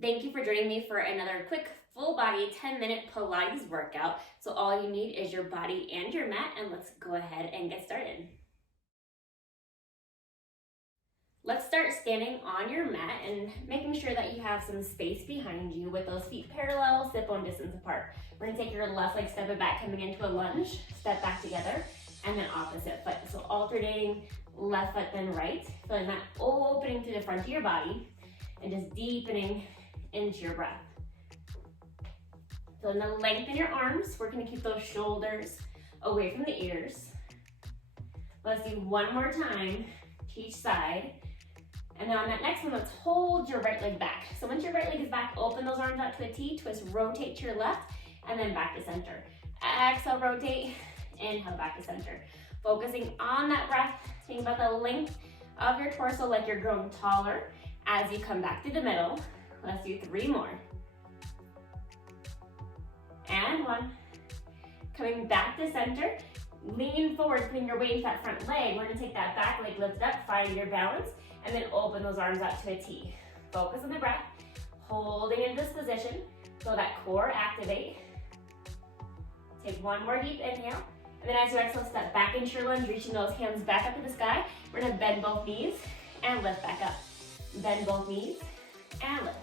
Thank you for joining me for another quick full body 10-minute Pilates workout. So all you need is your body and your mat, and let's go ahead and get started. Let's start standing on your mat and making sure that you have some space behind you with those feet parallel, hip-bone distance apart. We're gonna take your left leg, step it back, coming into a lunge, step back together, and then opposite foot. So alternating left foot then right, feeling that opening through the front of your body and just deepening into your breath. Feeling the length in your arms. We're gonna keep those shoulders away from the ears. Let's do one more time to each side. And then on that next one, let's hold your right leg back. So once your right leg is back, open those arms out to a T, twist, rotate to your left, and then back to center. Exhale, rotate, inhale, back to center. Focusing on that breath, think about the length of your torso like you're growing taller as you come back to the middle. Let's do 3 more. And 1. Coming back to center, lean forward, putting your weight into that front leg. We're gonna take that back leg lifted up, find your balance, and then open those arms out to a T. Focus on the breath, holding in this position, so that core activate. Take 1 more deep inhale, and then as you exhale, step back into your lunge, reaching those hands back up to the sky. We're gonna bend both knees and lift back up. Bend both knees and lift.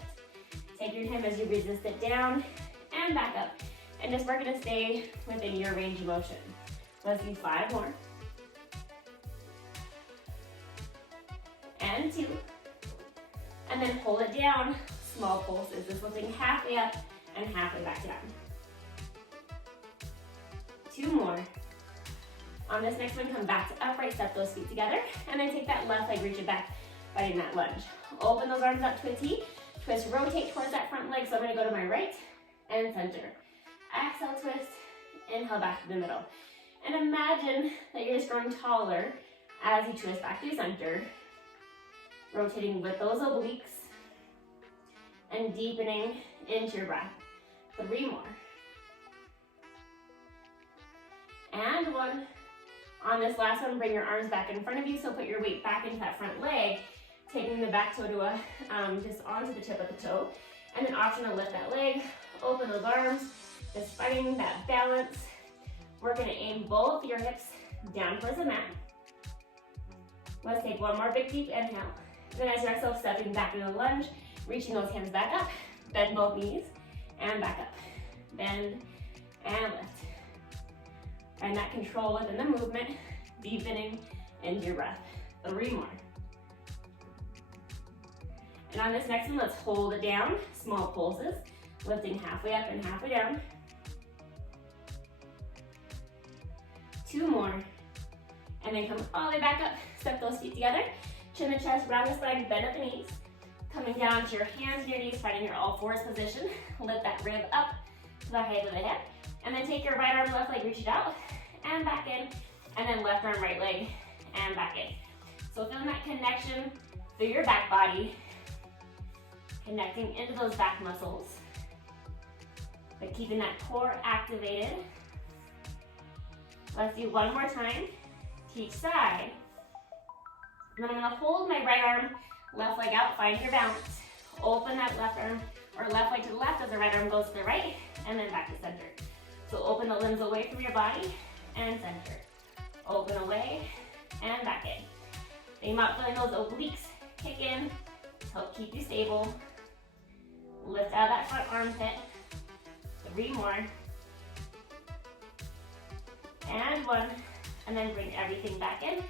Take your time as you resist it down and back up. And just we're gonna stay within your range of motion. Let's do 5 more. And 2. And then hold it down, small pulses. Just lifting halfway up and halfway back down. 2 more. On this next one, come back to upright, step those feet together, and then take that left leg, reach it back, fighting that lunge. Open those arms up to a T, twist, rotate towards that front leg. So I'm gonna go to my right and center. Exhale, twist, inhale back to the middle. And imagine that you're just growing taller as you twist back to center, rotating with those obliques and deepening into your breath. 3 more. And 1. On this last one, bring your arms back in front of you, so put your weight back into that front leg, taking the back toe to just onto the tip of the toe, and then option to lift that leg, open those arms, just finding that balance. We're gonna aim both your hips down towards the mat. Let's take 1 more big deep inhale. And then as you exhale, stepping back into a lunge, reaching those hands back up, bend both knees, and back up. Bend and lift. Find that control within the movement, deepening into your breath. 3 more. And on this next one, let's hold it down, small pulses, lifting halfway up and halfway down. 2 more. And then come all the way back up, step those feet together, chin the chest, round the spine, bend at the knees. Coming down to your hands and your knees, finding your all fours position. Lift that rib up to the height of the hip. And then take your right arm, left leg, reach it out, and back in. And then left arm, right leg, and back in. So feeling that connection through your back body, connecting into those back muscles, but keeping that core activated. Let's do 1 more time to each side. And then I'm gonna hold my right arm, left leg out, find your balance. Open that left arm, or left leg to the left as the right arm goes to the right, and then back to center. So open the limbs away from your body and center. Open away and back in. Think about feeling those obliques kick in to help keep you stable. Lift out that front armpit. 3 more. And 1. And then bring everything back in.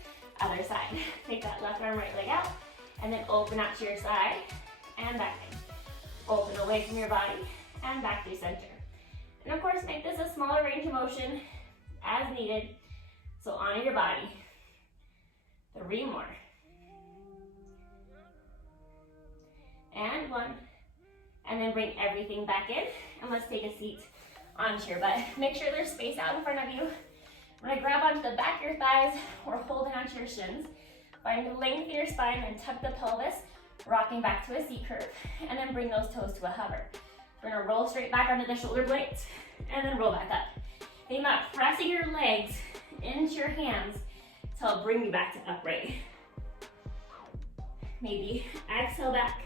Other side. Take that left arm, right leg out. And then open out to your side and back in. Open away from your body and back to center. And of course, make this a smaller range of motion as needed. So honor your body. 3 more. And 1. And then bring everything back in. And let's take a seat onto your butt. Make sure there's space out in front of you. We're gonna grab onto the back of your thighs or holding onto your shins. Find the length in your spine and tuck the pelvis, rocking back to a C curve. And then bring those toes to a hover. We're gonna roll straight back onto the shoulder blades and then roll back up. Think about pressing your legs into your hands to help bring you back to upright. Maybe exhale back,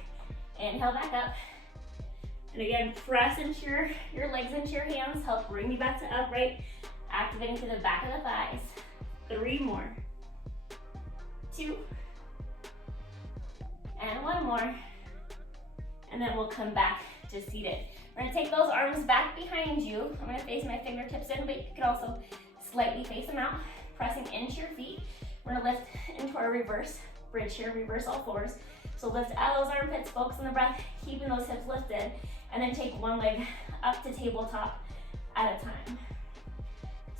inhale back up, And again, press into your legs into your hands, help bring you back to upright, activating to the back of the thighs. 3 more. 2. And 1 more. And then we'll come back to seated. We're gonna take those arms back behind you. I'm gonna face my fingertips in, but you can also slightly face them out, pressing into your feet. We're gonna lift into our reverse bridge here, reverse all fours. So lift out of those armpits, focus on the breath, keeping those hips lifted, and then take one leg up to tabletop at a time.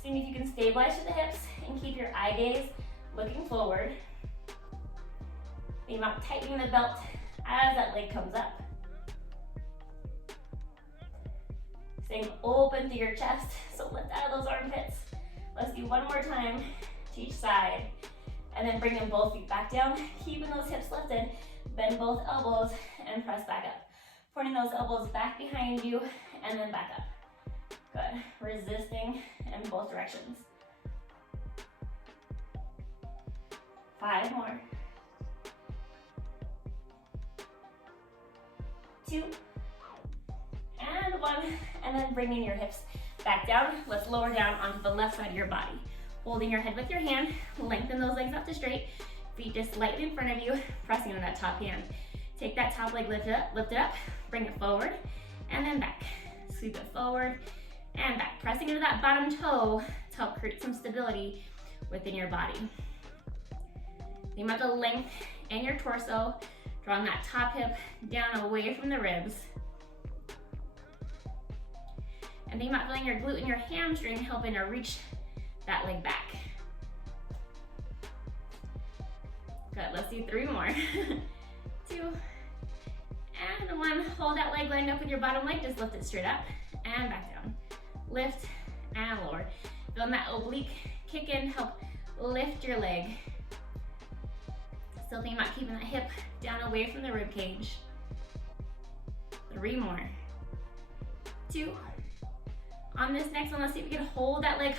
Seeing if you can stabilize to the hips and keep your eye gaze looking forward. Think about tightening the belt as that leg comes up. Staying open through your chest, so lift out of those armpits. Let's do one more time to each side. And then bring them both feet back down, keeping those hips lifted. Bend both elbows and press back up. Pointing those elbows back behind you and then back up. Good. Resisting in both directions. 5 more. 2. And 1. And then bringing your hips back down. Let's lower down onto the left side of your body. Holding your head with your hand, lengthen those legs up to straight. Feet just slightly in front of you, pressing on that top hand. Take that top leg, lift it up, bring it forward, and then back. Sweep it forward and back. Pressing into that bottom toe to help create some stability within your body. Think about the length in your torso, drawing that top hip down away from the ribs. And think about feeling your glute and your hamstring helping to reach that leg back. Good, let's do 3 more. 2, and 1. Hold that leg lined up with your bottom leg, just lift it straight up and back down. Lift and lower. Feeling that oblique kick in, help lift your leg. Still thinking about keeping that hip down away from the rib cage. 3 more. 2. On this next one, let's see if we can hold that leg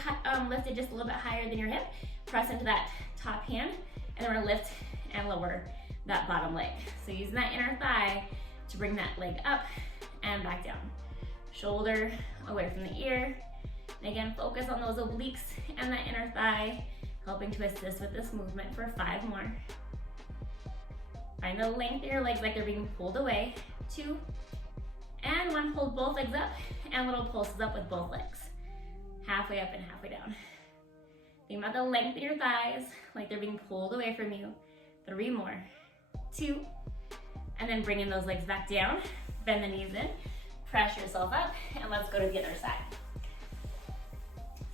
lifted just a little bit higher than your hip. Press into that top hand, and then we're gonna lift and lower that bottom leg. So using that inner thigh to bring that leg up and back down. Shoulder away from the ear. And again, focus on those obliques and that inner thigh, helping to assist with this movement for 5 more. Find the length of your legs like they're being pulled away. 2, and 1. Hold both legs up and little pulses up with both legs. Halfway up and halfway down. Think about the length of your thighs like they're being pulled away from you. 3 more. 2, and then bringing those legs back down. Bend the knees in, press yourself up, and let's go to the other side.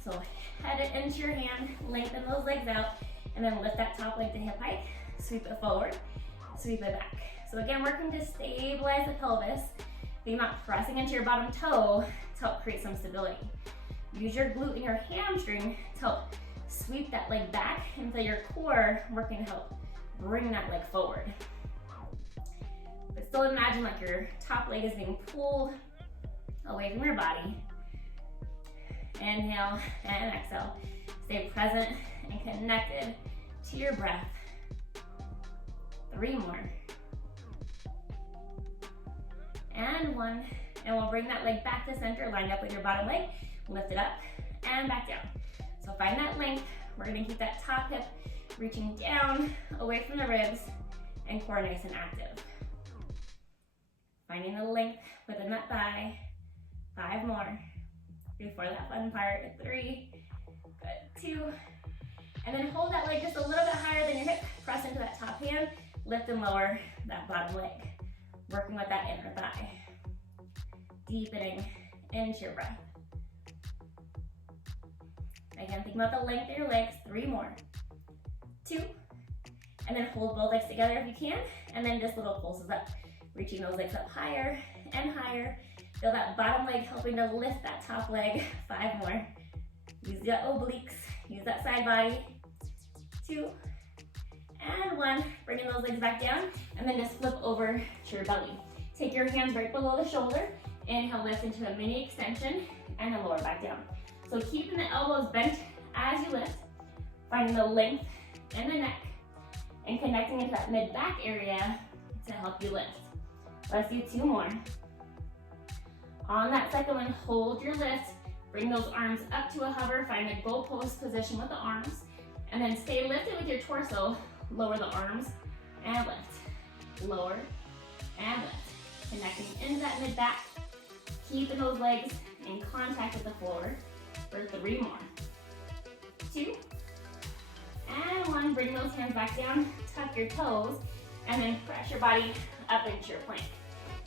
So head it into your hand, lengthen those legs out, and then lift that top leg to hip height. Sweep it forward, sweep it back. So again, working to stabilize the pelvis. Think about pressing into your bottom toe to help create some stability. Use your glute and your hamstring to help sweep that leg back into your core, working to help bring that leg forward. But still imagine like your top leg is being pulled away from your body. Inhale and exhale. Stay present and connected to your breath. 3 more. And 1. And we'll bring that leg back to center, lined up with your bottom leg. Lift it up and back down. So find that length. We're gonna keep that top hip reaching down, away from the ribs, and core nice and active. Finding the length within that thigh. 5 more. Before that fun part. 3. Good. 2. And then hold that leg just a little bit higher than your hip. Press into that top hand. Lift and lower that bottom leg. Working with that inner thigh. Deepening into your breath. Again, think about the length of your legs. 3 more. 2. And then hold both legs together if you can. And then just little pulses up. Reaching those legs up higher and higher. Feel that bottom leg helping to lift that top leg. 5 more. Use the obliques. Use that side body. 2. And 1. Bringing those legs back down. And then just flip over to your belly. Take your hands right below the shoulder. Inhale, lift into a mini extension. And then lower back down. So keeping the elbows bent as you lift. Finding the length in the neck. And connecting into that mid-back area to help you lift. Let's do 2 more. On that second one, hold your lift. Bring those arms up to a hover. Find a goalpost position with the arms. And then stay lifted with your torso. Lower the arms and lift. Lower and lift. Connecting into that mid back. Keeping those legs in contact with the floor for 3 more. 2. And 1. Bring those hands back down. Tuck your toes. And then press your body up into your plank.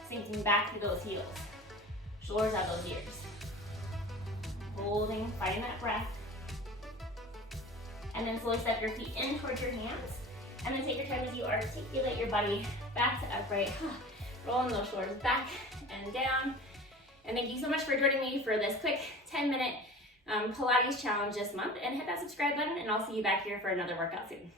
Sinking back through those heels. Shoulders out those ears. Holding, fighting that breath. And then slowly step your feet in towards your hands. And then take your time as you articulate your body back to upright. Rolling those shoulders back and down. And thank you so much for joining me for this quick 10-minute Pilates challenge this month. And hit that subscribe button, and I'll see you back here for another workout soon.